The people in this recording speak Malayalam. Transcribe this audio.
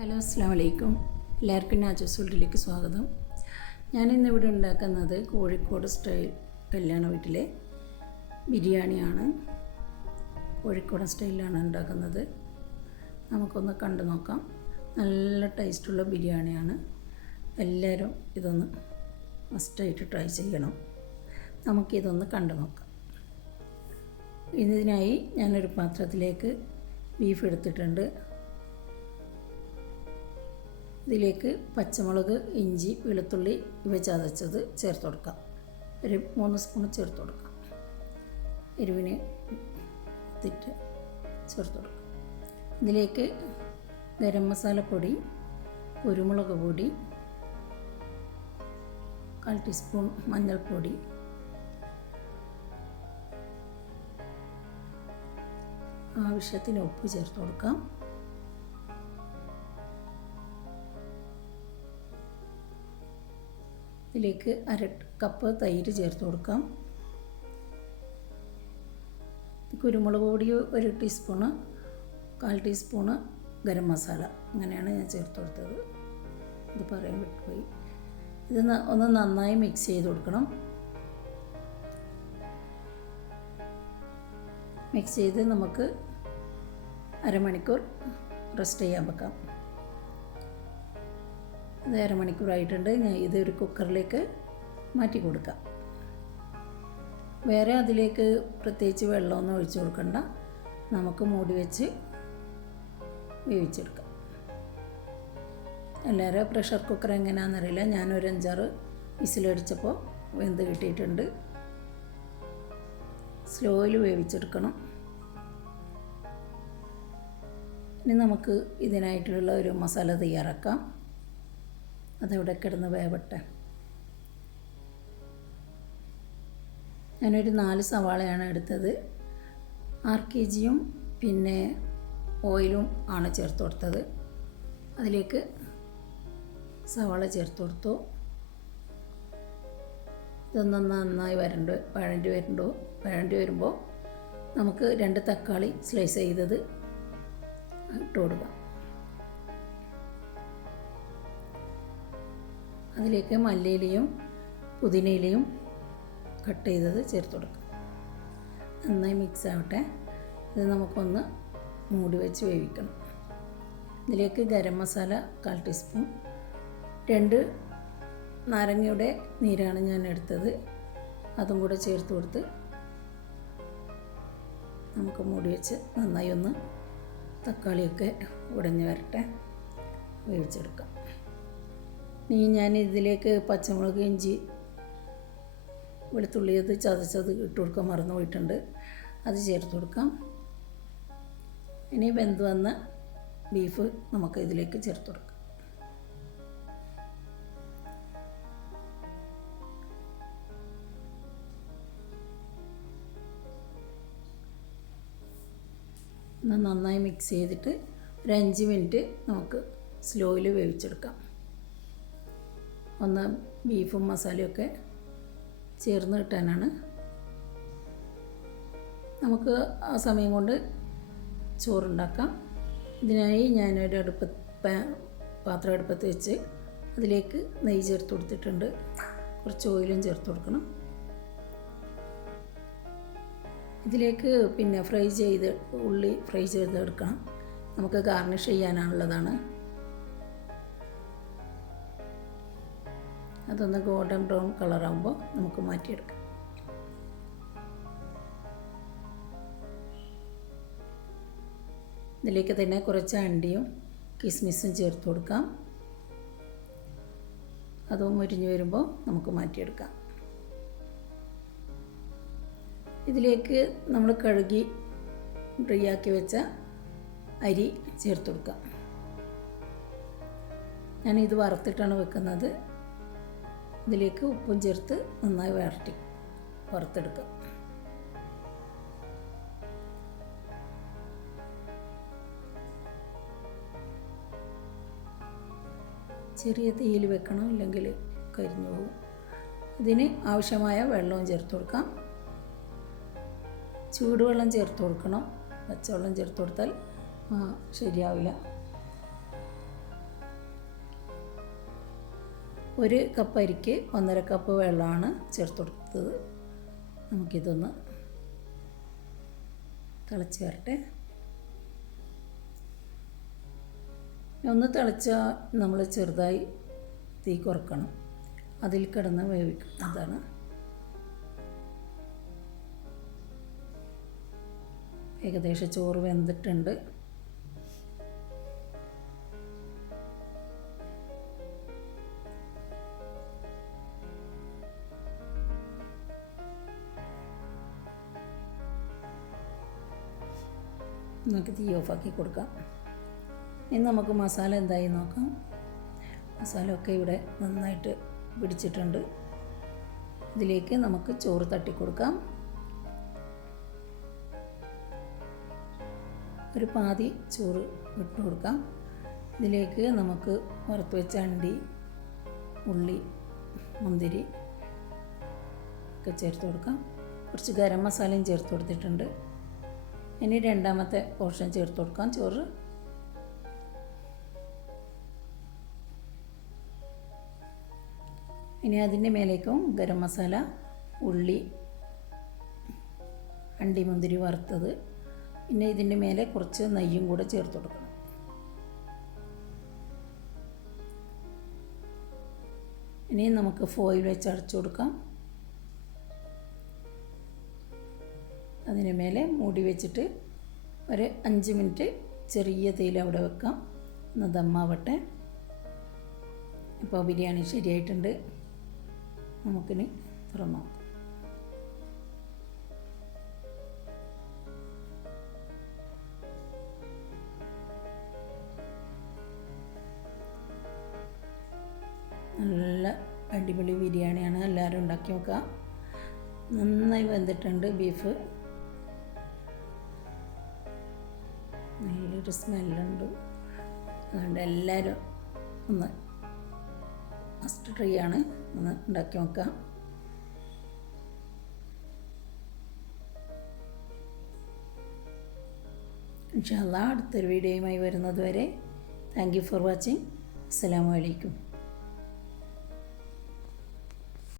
ഹലോ അസ്സാം വലൈക്കും. എല്ലാവർക്കും നാച്ചൂസ് വേൾഡിലേക്ക് സ്വാഗതം. ഞാനിന്നിവിടെ ഉണ്ടാക്കുന്നത് കോഴിക്കോട് സ്റ്റൈൽ കല്യാണ വീട്ടിലെ ബിരിയാണിയാണ്. കോഴിക്കോടൻ സ്റ്റൈലിലാണ് ഉണ്ടാക്കുന്നത്. നമുക്കൊന്ന് കണ്ടു നോക്കാം. നല്ല ടേസ്റ്റുള്ള ബിരിയാണിയാണ്. എല്ലാവരും ഇതൊന്ന് മസ്റ്റായിട്ട് ട്രൈ ചെയ്യണം. നമുക്കിതൊന്ന് കണ്ടു നോക്കാം. ഇതിനായി ഞാനൊരു പാത്രത്തിലേക്ക് ബീഫ് എടുത്തിട്ടുണ്ട്. ഇതിലേക്ക് പച്ചമുളക്, ഇഞ്ചി, വെളുത്തുള്ളി ഇവ ചതച്ചത് ചേർത്ത് കൊടുക്കാം. ഒരു 3 സ്പൂൺ ചേർത്ത് കൊടുക്കാം. എരിവിന് ഇത്തിട്ട് ചേർത്ത് കൊടുക്കാം. ഇതിലേക്ക് ഗരം മസാലപ്പൊടി, കുരുമുളക് പൊടി, 1/4 ടീസ്പൂൺ മഞ്ഞൾപ്പൊടി, ആവശ്യത്തിന് ഉപ്പ് ചേർത്ത് കൊടുക്കാം. ഇതിലേക്ക് 1/2 കപ്പ് തൈര് ചേർത്ത് കൊടുക്കാം. കുരുമുളക് പൊടി 1 ടീസ്പൂണ്, 1/4 ടീസ്പൂണ് ഗരം മസാല, അങ്ങനെയാണ് ഞാൻ ചേർത്ത് കൊടുത്തത്. ഇത് പറയാൻ വിട്ടുപോയി. ഇത് ഒന്ന് നന്നായി മിക്സ് ചെയ്ത് കൊടുക്കണം. മിക്സ് ചെയ്ത് നമുക്ക് അരമണിക്കൂർ റെസ്റ്റ് ചെയ്യാൻ വെക്കാം. ഇത് അരമണിക്കൂറായിട്ടുണ്ട്. ഇതൊരു കുക്കറിലേക്ക് മാറ്റി കൊടുക്കാം. വേറെ അതിലേക്ക് പ്രത്യേകിച്ച് വെള്ളമൊന്നും ഒഴിച്ചു കൊടുക്കണ്ട. നമുക്ക് മൂടി വെച്ച് വേവിച്ചെടുക്കാം. എല്ലാവരും പ്രഷർ കുക്കർ എങ്ങനെയാണെന്നറിയില്ല. ഞാനൊരു 5-6 വിസിലടിച്ചപ്പോൾ വെന്ത് കിട്ടിയിട്ടുണ്ട്. സ്ലോയിൽ വേവിച്ചെടുക്കണം. ഇനി നമുക്ക് ഇതിനായിട്ടുള്ള ഒരു മസാല തയ്യാറാക്കാം. അതവിടെ കിടന്ന് വേവട്ടെ. ഞാനൊരു 4 സവാളയാണ് എടുത്തത്. 6 kgയും പിന്നെ ഓയിലും ആണ് ചേർത്ത് കൊടുത്തത്. അതിലേക്ക് സവാള ചേർത്ത് കൊടുത്തു. ഇതൊന്ന് നന്നായി വഴണ്ടി വരുമ്പോൾ നമുക്ക് 2 തക്കാളി സ്ലൈസ് ചെയ്തത് ഇട്ട് കൊടുക്കാം. അതിലേക്ക് മല്ലിയിലയും പുതിനയിലയും കട്ട് ചെയ്തത് ചേർത്ത് കൊടുക്കാം. നന്നായി മിക്സ് ആവട്ടെ. ഇത് നമുക്കൊന്ന് മൂടി വെച്ച് വേവിക്കണം. ഇതിലേക്ക് ഗരം മസാല 1/4 ടീസ്പൂൺ, 2 നാരങ്ങയുടെ നീരാണ് ഞാൻ എടുത്തത്, അതും കൂടെ ചേർത്ത് കൊടുത്ത് നമുക്ക് മൂടി വെച്ച് നന്നായി ഒന്ന് തക്കാളിയൊക്കെ ഉടഞ്ഞ് വരട്ടെ, വേവിച്ചെടുക്കാം. ഇനി ഞാൻ ഇതിലേക്ക് പച്ചമുളക്, ഇഞ്ചി, വെളുത്തുള്ളി അത് ചതച്ചത് ഇട്ട് കൊടുക്കാൻ മറന്നു പോയിട്ടുണ്ട്. അത് ചേർത്ത് കൊടുക്കാം. ഇനി വെന്ത് വന്ന ബീഫ് നമുക്ക് ഇതിലേക്ക് ചേർത്ത് കൊടുക്കാം. നന്നായി മിക്സ് ചെയ്തിട്ട് ഒരു 5 മിനിറ്റ് നമുക്ക് സ്ലോയിൽ വേവിച്ചെടുക്കാം. ഒന്ന് ബീഫും മസാലയൊക്കെ ചേർന്ന് കിട്ടാനാണ്. നമുക്ക് ആ സമയം കൊണ്ട് ചോറുണ്ടാക്കാം. ഇതിനായി ഞാനൊരു പാത്രം അടുപ്പത്ത് വെച്ച് അതിലേക്ക് നെയ്യ് ചേർത്ത് കൊടുത്തിട്ടുണ്ട്. കുറച്ച് ഓയിലും ചേർത്ത് കൊടുക്കണം. ഇതിലേക്ക് പിന്നെ ഉള്ളി ഫ്രൈ ചെയ്തെടുക്കണം. നമുക്ക് ഗാർണിഷ് ചെയ്യാനുള്ളതാണ്. അതൊന്ന് ഗോൾഡൻ ബ്രൗൺ കളറാകുമ്പോൾ നമുക്ക് മാറ്റിയെടുക്കാം. ഇതിലേക്ക് തന്നെ കുറച്ച് അണ്ടിയും കിസ്മിസും ചേർത്ത് കൊടുക്കാം. അതും മുരിഞ്ഞ് വരുമ്പോൾ നമുക്ക് മാറ്റിയെടുക്കാം. ഇതിലേക്ക് നമ്മൾ കഴുകി ഡ്രൈ ആക്കി വെച്ച അരി ചേർത്ത് കൊടുക്കാം. ഞാനിത് വറുത്തിട്ടാണ് വെക്കുന്നത്. ഇതിലേക്ക് ഉപ്പും ചേർത്ത് നന്നായി വറുത്തെടുക്കാം. ചെറിയ തീയിൽ വെക്കണം, ഇല്ലെങ്കിൽ കരിഞ്ഞു പോകും. ഇതിന് ആവശ്യമായ വെള്ളവും ചേർത്ത് കൊടുക്കാം. ചൂടുവെള്ളം ചേർത്ത് കൊടുക്കണം. പച്ചവെള്ളം ചേർത്ത് കൊടുത്താൽ ശരിയാവില്ല. 1 കപ്പ് അരിക്ക് 1.5 കപ്പ് വെള്ളമാണ് ചേർത്ത് കൊടുത്തത്. നമുക്കിതൊന്ന് തിളച്ച് വരട്ടെ. ഒന്ന് തിളച്ചാൽ നമ്മൾ ചെറുതായി തീ കുറക്കണം, അതിൽ കിടന്ന് വേവിക്കുന്നതാണ്. ഏകദേശം ചോറ് വെന്തിട്ടുണ്ട്. നമുക്ക് തീ ഓഫാക്കി കൊടുക്കാം. ഇനി നമുക്ക് മസാല എന്തായി നോക്കാം. മസാല ഒക്കെ ഇവിടെ നന്നായിട്ട് പിടിച്ചിട്ടുണ്ട്. ഇതിലേക്ക് നമുക്ക് ചോറ് തട്ടിക്കൊടുക്കാം. ഒരു പാതി ചോറ് ഇട്ട് കൊടുക്കാം. ഇതിലേക്ക് നമുക്ക് വറുത്ത് വെച്ച അണ്ടി, ഉള്ളി, മുന്തിരി ഒക്കെ ചേർത്ത് കൊടുക്കാം. കുറച്ച് ഗരം മസാലയും ചേർത്ത് കൊടുത്തിട്ടുണ്ട്. ഇനി രണ്ടാമത്തെ പോർഷൻ ചേർത്ത് കൊടുക്കാം ചോറ്. ഇനി അതിൻ്റെ മേലേക്കും ഗരം മസാല, ഉള്ളി, അണ്ടി, മുന്തിരി വറുത്തത്, പിന്നെ ഇതിൻ്റെ മേലെ കുറച്ച് നെയ്യും കൂടെ ചേർത്ത് കൊടുക്കണം. ഇനി നമുക്ക് ഫോയിൽ വെച്ച് അടച്ചു കൊടുക്കാം. അതിന് മേലെ മൂടി വെച്ചിട്ട് ഒരു 5 മിനിറ്റ് ചെറിയ തീയിൽ അവിടെ വെക്കാം. ഒന്ന് ദമ്മാവട്ടെ. ഇപ്പോൾ ബിരിയാണി ശരിയായിട്ടുണ്ട്. നമുക്കിനി തുറന്നു നോക്കാം. നല്ല അടിപൊളി ബിരിയാണിയാണ്. എല്ലാവരും ഉണ്ടാക്കി നോക്കുക. നന്നായി വെന്തിട്ടുണ്ട് ബീഫ്. നല്ലൊരു സ്മെല്ലുണ്ട്. അതുകൊണ്ട് എല്ലാവരും ഒന്ന് മസ്റ്റ് ട്രൈ ആണ്, ഒന്ന് ഉണ്ടാക്കി നോക്കാം. ഇൻഷാ അല്ലാഹ് അടുത്തൊരു വീഡിയോയുമായി വരുന്നത് വരെ താങ്ക് യു ഫോർ വാച്ചിങ്. അസ്സലാമു അലൈക്കും.